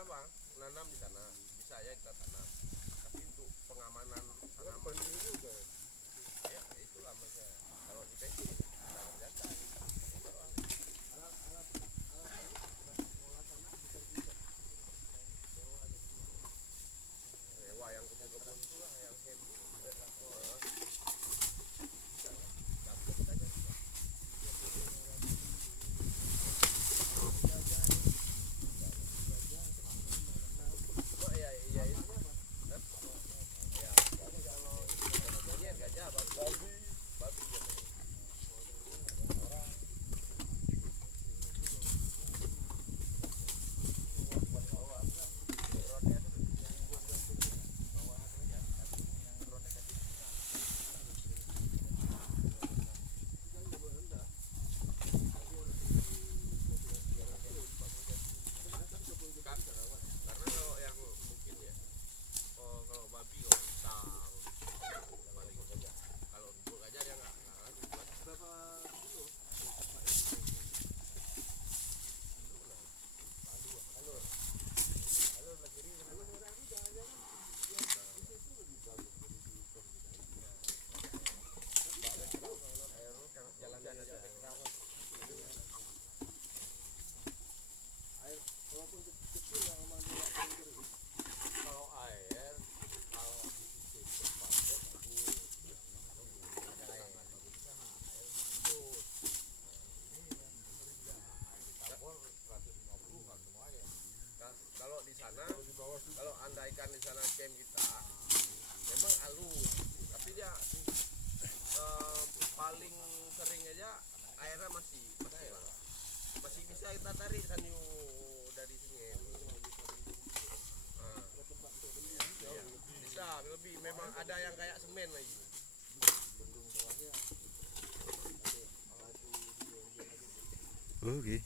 bang, nanam di sana bisa ya kita tanam, tapi untuk pengamanan tanaman penting juga. ya itulah makanya kalau di PC kita kerjakan sewa yang kebun-kebun itulah yang handy dapat aja juga. Oh iya iya itu kan ya kalau ini gajah babi babi ya karena kalau yang mungkin ya oh kalau babi kalau pisang paling kalau untuk gajah dia nggak lagi buat Berapa kilo? jalan-jalan aja Walaupun kecil yang memang dia kering. kalau air kalau di sisi tempatnya ada air bagus sana air bagus ditabur 150 kan semuanya kalau di sana kalau andaikan di sana camp kita memang halus tapi dia paling sering aja airnya masih bisa kita tarik kan dari sini bisa lebih memang ada yang kayak semen lagi Oke.